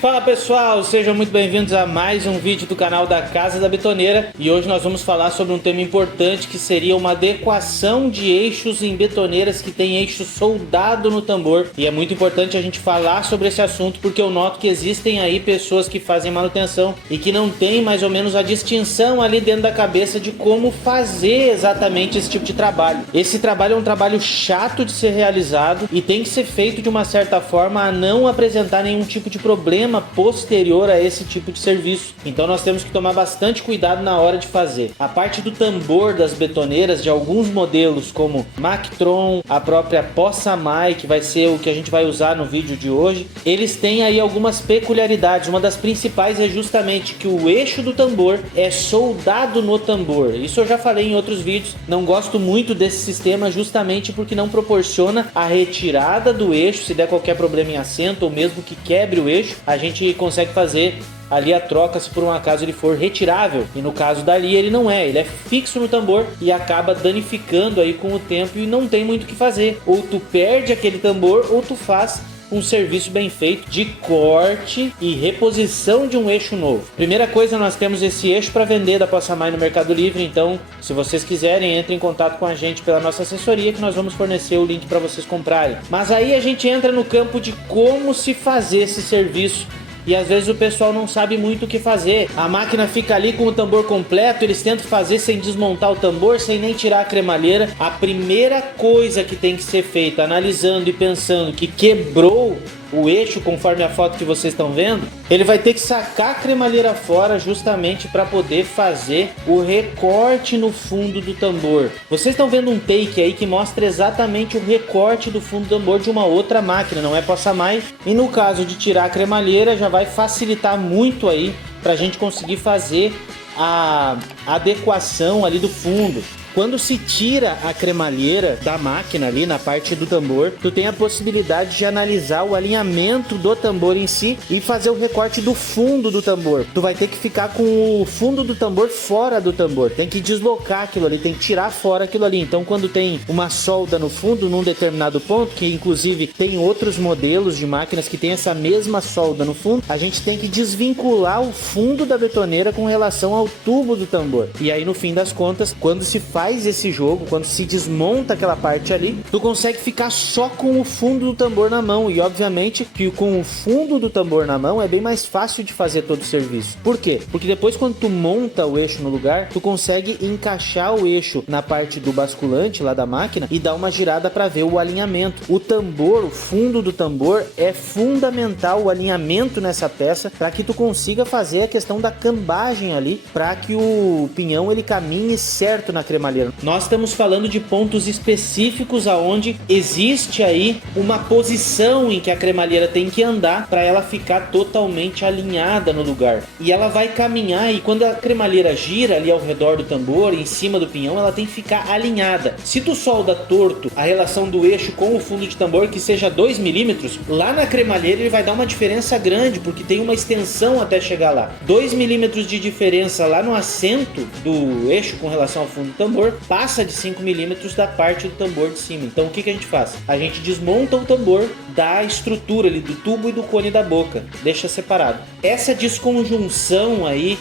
Fala pessoal, sejam muito bem-vindos a mais um vídeo do canal da Casa da Betoneira. E hoje nós vamos falar sobre um tema importante que seria uma adequação de eixos em betoneiras que tem eixo soldado no tambor. E é muito importante a gente falar sobre esse assunto porque eu noto que existem aí pessoas que fazem manutenção e que não tem mais ou menos a distinção ali dentro da cabeça de como fazer exatamente esse tipo de trabalho. Esse trabalho é um trabalho chato de ser realizado e tem que ser feito de uma certa forma a não apresentar nenhum tipo de problema posterior a esse tipo de serviço. Então nós temos que tomar bastante cuidado na hora de fazer. A parte do tambor das betoneiras de alguns modelos como Mactron, a própria Possamay, que vai ser o que a gente vai usar no vídeo de hoje, eles têm aí algumas peculiaridades. Uma das principais é justamente que o eixo do tambor é soldado no tambor. Isso eu já falei em outros vídeos. Não gosto muito desse sistema justamente porque não proporciona a retirada do eixo se der qualquer problema em assento ou mesmo que quebre o eixo. A gente consegue fazer ali a troca se por um acaso ele for retirável, e no caso dali ele não é, ele é fixo no tambor e acaba danificando aí com o tempo e não tem muito o que fazer. Ou tu perde aquele tambor ou tu faz um serviço bem feito de corte e reposição de um eixo novo. Primeira coisa, nós temos esse eixo para vender da Possamay no Mercado Livre, então se vocês quiserem, entrem em contato com a gente pela nossa assessoria que nós vamos fornecer o link para vocês comprarem. Mas aí a gente entra no campo de como se fazer esse serviço. E às vezes o pessoal não sabe muito o que fazer. A máquina fica ali com o tambor completo, eles tentam fazer sem desmontar o tambor, sem nem tirar a cremalheira. A primeira coisa que tem que ser feita, analisando e pensando que quebrou o eixo, conforme a foto que vocês estão vendo, ele vai ter que sacar a cremalheira fora justamente para poder fazer o recorte no fundo do tambor. Vocês estão vendo um take aí que mostra exatamente o recorte do fundo do tambor de uma outra máquina, não é Possamay. E no caso de tirar a cremalheira já vai facilitar muito aí para a gente conseguir fazer a adequação ali do fundo. Quando se tira a cremalheira da máquina ali na parte do tambor, tu tem a possibilidade de analisar o alinhamento do tambor em si e fazer o recorte do fundo do tambor. Tu vai ter que ficar com o fundo do tambor fora do tambor, tem que deslocar aquilo ali, tem que tirar fora aquilo ali. Então quando tem uma solda no fundo num determinado ponto, que inclusive tem outros modelos de máquinas que tem essa mesma solda no fundo, a gente tem que desvincular o fundo da betoneira com relação ao tubo do tambor. E aí no fim das contas, quando se faz esse jogo, quando se desmonta aquela parte ali, tu consegue ficar só com o fundo do tambor na mão. E obviamente que com o fundo do tambor na mão é bem mais fácil de fazer todo o serviço. Por quê? Porque depois quando tu monta o eixo no lugar, tu consegue encaixar o eixo na parte do basculante lá da máquina e dar uma girada para ver o alinhamento. O tambor, o fundo do tambor é fundamental, o alinhamento nessa peça, para que tu consiga fazer a questão da cambagem ali, para que o pinhão ele caminhe certo na cremalheira. Nós estamos falando de pontos específicos aonde existe aí uma posição em que a cremalheira tem que andar para ela ficar totalmente alinhada no lugar. E ela vai caminhar, e quando a cremalheira gira ali ao redor do tambor, em cima do pinhão, ela tem que ficar alinhada. Se tu solda torto a relação do eixo com o fundo de tambor, que seja 2 milímetros, lá na cremalheira ele vai dar uma diferença grande, porque tem uma extensão até chegar lá. 2 milímetros de diferença lá no assento do eixo com relação ao fundo do tambor passa de 5 milímetros da parte do tambor de cima. Então o que a gente faz? A gente desmonta o tambor da estrutura ali do tubo e do cone da boca, deixa separado. Essa desconjunção aí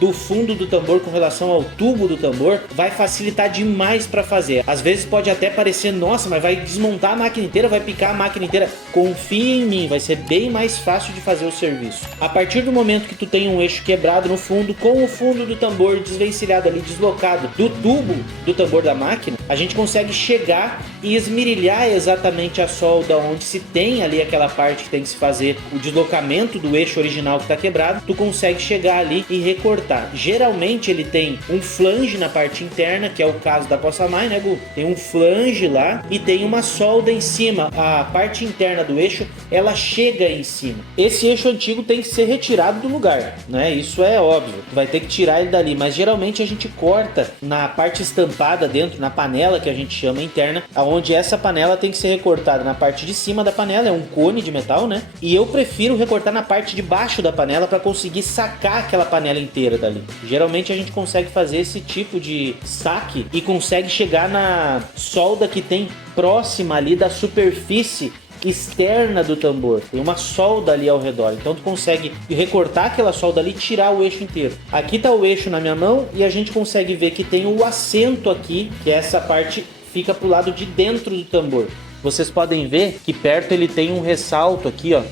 do fundo do tambor com relação ao tubo do tambor vai facilitar demais para fazer. Às vezes pode até parecer, nossa, mas vai desmontar a máquina inteira, vai picar a máquina inteira. Confia em mim, vai ser bem mais fácil de fazer o serviço. A partir do momento que tu tem um eixo quebrado no fundo, com o fundo do tambor desvencilhado ali, deslocado do tubo do tambor da máquina, a gente consegue chegar e esmerilhar exatamente a solda onde se tem ali aquela parte que tem que se fazer o deslocamento do eixo original que está quebrado. Tu consegue chegar ali e recortar. Geralmente ele tem um flange na parte interna, que é o caso da Possamay, né, Gu? Tem um flange lá e tem uma solda em cima. A parte interna do eixo, ela chega em cima. Esse eixo antigo tem que ser retirado do lugar, né? Isso é óbvio. Tu vai ter que tirar ele dali, mas geralmente a gente corta na parte estampada dentro, na panela que a gente chama interna, aonde essa panela tem que ser recortada na parte de cima da panela, é um cone de metal, né? E eu prefiro recortar na parte de baixo da panela para conseguir sacar aquela panela inteira dali. Geralmente a gente consegue fazer esse tipo de saque e consegue chegar na solda que tem próxima ali da superfície externa do tambor, tem uma solda ali ao redor, então tu consegue recortar aquela solda ali e tirar o eixo inteiro. Aqui tá o eixo na minha mão e a gente consegue ver que tem o assento aqui, que é essa parte fica pro lado de dentro do tambor. Vocês podem ver que perto ele tem um ressalto aqui, ó,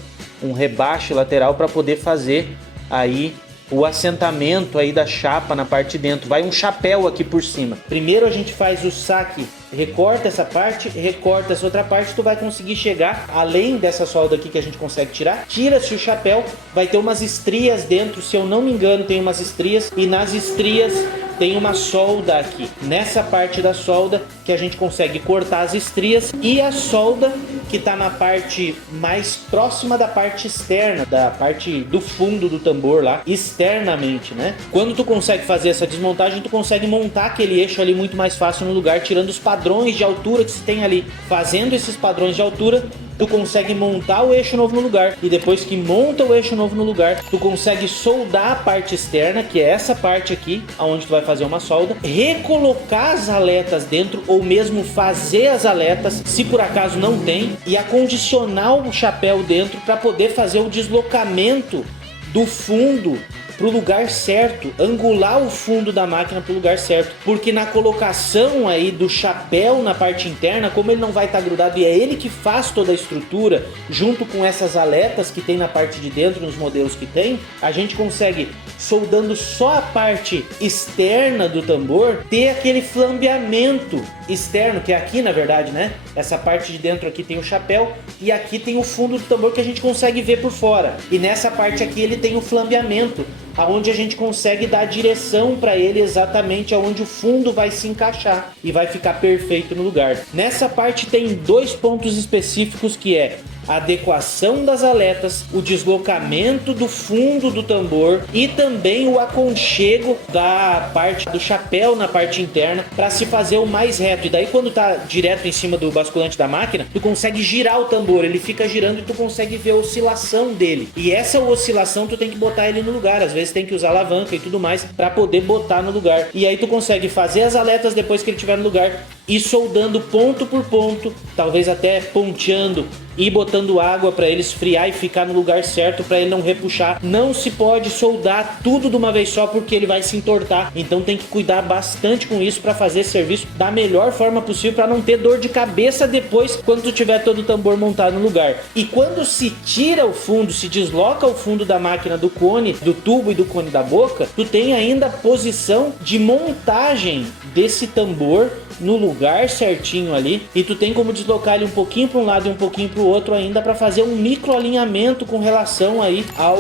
um rebaixo lateral para poder fazer aí o assentamento aí da chapa na parte de dentro. Vai um chapéu aqui por cima. Primeiro a gente faz o saque, recorta essa parte, recorta essa outra parte, tu vai conseguir chegar além dessa solda aqui que a gente consegue tirar. Tira-se o chapéu, vai ter umas estrias dentro, se eu não me engano tem umas estrias, e nas estrias tem uma solda aqui. Nessa parte da solda que a gente consegue cortar as estrias, e a solda que está na parte mais próxima da parte externa, da parte do fundo do tambor lá, externamente, né? Quando tu consegue fazer essa desmontagem, tu consegue montar aquele eixo ali muito mais fácil no lugar, tirando os padrões de altura que se tem ali. Fazendo esses padrões de altura, tu consegue montar o eixo novo no lugar, e depois que monta o eixo novo no lugar, tu consegue soldar a parte externa, que é essa parte aqui, onde tu vai fazer uma solda, recolocar as aletas dentro, ou mesmo fazer as aletas, se por acaso não tem, e acondicionar o chapéu dentro para poder fazer o deslocamento do fundo para o lugar certo, angular o fundo da máquina para o lugar certo, porque na colocação aí do chapéu na parte interna, como ele não vai estar grudado e é ele que faz toda a estrutura, junto com essas aletas que tem na parte de dentro, nos modelos que tem, a gente consegue, soldando só a parte externa do tambor, ter aquele flambeamento externo, que é aqui na verdade, né? Essa parte de dentro aqui tem o chapéu e aqui tem o fundo do tambor que a gente consegue ver por fora, e nessa parte aqui ele tem o flambeamento, aonde a gente consegue dar a direção para ele exatamente aonde o fundo vai se encaixar e vai ficar perfeito no lugar. Nessa parte tem dois pontos específicos, que é a adequação das aletas, o deslocamento do fundo do tambor e também o aconchego da parte do chapéu na parte interna para se fazer o mais reto. E daí quando tá direto em cima do basculante da máquina, tu consegue girar o tambor, ele fica girando e tu consegue ver a oscilação dele. E essa oscilação tu tem que botar ele no lugar, às vezes tem que usar alavanca e tudo mais para poder botar no lugar. E aí tu consegue fazer as aletas depois que ele estiver no lugar e soldando ponto por ponto, talvez até ponteando e botando água para ele esfriar e ficar no lugar certo para ele não repuxar. Não se pode soldar tudo de uma vez só porque ele vai se entortar, então tem que cuidar bastante com isso para fazer esse serviço da melhor forma possível, para não ter dor de cabeça depois quando tu tiver todo o tambor montado no lugar. E quando se tira o fundo, se desloca o fundo da máquina do cone, do tubo e do cone da boca, tu tem ainda a posição de montagem desse tambor no lugar certinho ali, e tu tem como deslocar ele um pouquinho para um lado e um pouquinho para o outro ainda, para fazer um micro alinhamento com relação aí ao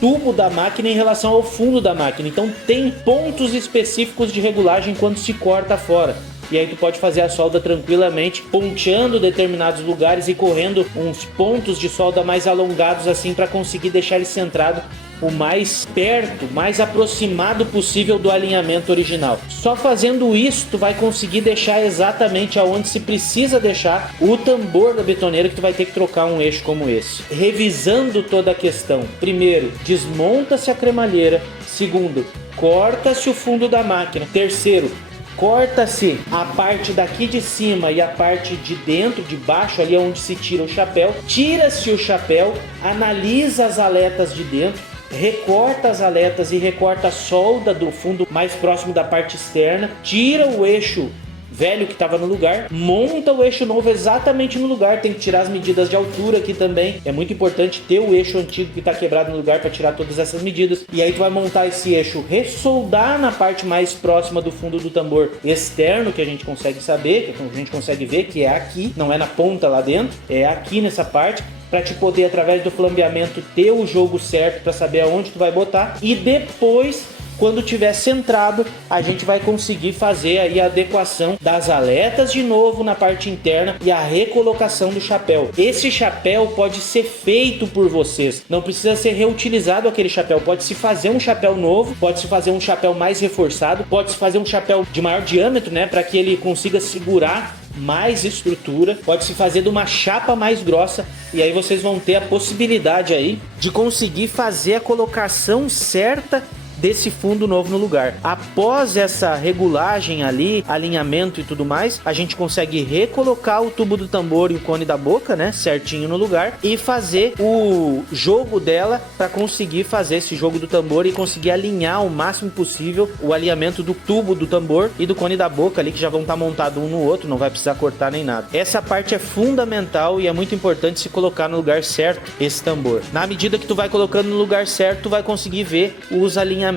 tubo da máquina em relação ao fundo da máquina. Então tem pontos específicos de regulagem quando se corta fora. E aí tu pode fazer a solda tranquilamente, ponteando determinados lugares e correndo uns pontos de solda mais alongados assim, para conseguir deixar ele centrado o mais perto, mais aproximado possível do alinhamento original. Só fazendo isso tu vai conseguir deixar exatamente aonde se precisa deixar o tambor da betoneira, que tu vai ter que trocar um eixo como esse. Revisando toda a questão: primeiro, desmonta-se a cremalheira. Segundo, corta-se o fundo da máquina. Terceiro, corta-se a parte daqui de cima e a parte de dentro, de baixo, ali onde se tira o chapéu. Tira-se o chapéu, analisa as aletas de dentro, recorta as aletas e recorta a solda do fundo mais próximo da parte externa, tira o eixo velho que estava no lugar, monta o eixo novo exatamente no lugar. Tem que tirar as medidas de altura aqui também, é muito importante ter o eixo antigo que está quebrado no lugar para tirar todas essas medidas. E aí tu vai montar esse eixo, ressoldar na parte mais próxima do fundo do tambor externo, que a gente consegue saber, que a gente consegue ver que é aqui, não é na ponta lá dentro, é aqui nessa parte, para te poder, através do flambeamento, ter o jogo certo para saber aonde tu vai botar. E depois, quando tiver centrado, a gente vai conseguir fazer aí a adequação das aletas de novo na parte interna e a recolocação do chapéu. Esse chapéu pode ser feito por vocês, não precisa ser reutilizado aquele chapéu. Pode se fazer um chapéu novo, pode se fazer um chapéu mais reforçado, pode se fazer um chapéu de maior diâmetro, né, para que ele consiga segurar mais estrutura, pode se fazer de uma chapa mais grossa, e aí vocês vão ter a possibilidade aí de conseguir fazer a colocação certa desse fundo novo no lugar. Após essa regulagem ali, alinhamento e tudo mais, a gente consegue recolocar o tubo do tambor e o cone da boca, né, certinho no lugar, e fazer o jogo dela para conseguir fazer esse jogo do tambor e conseguir alinhar o máximo possível o alinhamento do tubo do tambor e do cone da boca ali, que já vão estar montados um no outro, não vai precisar cortar nem nada. Essa parte é fundamental e é muito importante se colocar no lugar certo esse tambor. Na medida que tu vai colocando no lugar certo, tu vai conseguir ver os alinhamentos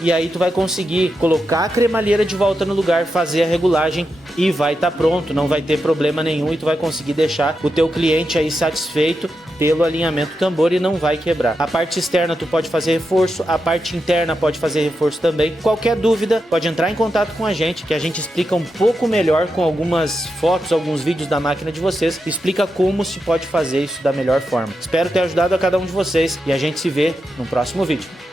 e aí tu vai conseguir colocar a cremalheira de volta no lugar, fazer a regulagem e vai estar pronto, não vai ter problema nenhum e tu vai conseguir deixar o teu cliente aí satisfeito pelo alinhamento do tambor e não vai quebrar. A parte externa tu pode fazer reforço, a parte interna pode fazer reforço também. Qualquer dúvida, pode entrar em contato com a gente, que a gente explica um pouco melhor com algumas fotos, alguns vídeos da máquina de vocês, explica como se pode fazer isso da melhor forma. Espero ter ajudado a cada um de vocês e a gente se vê no próximo vídeo.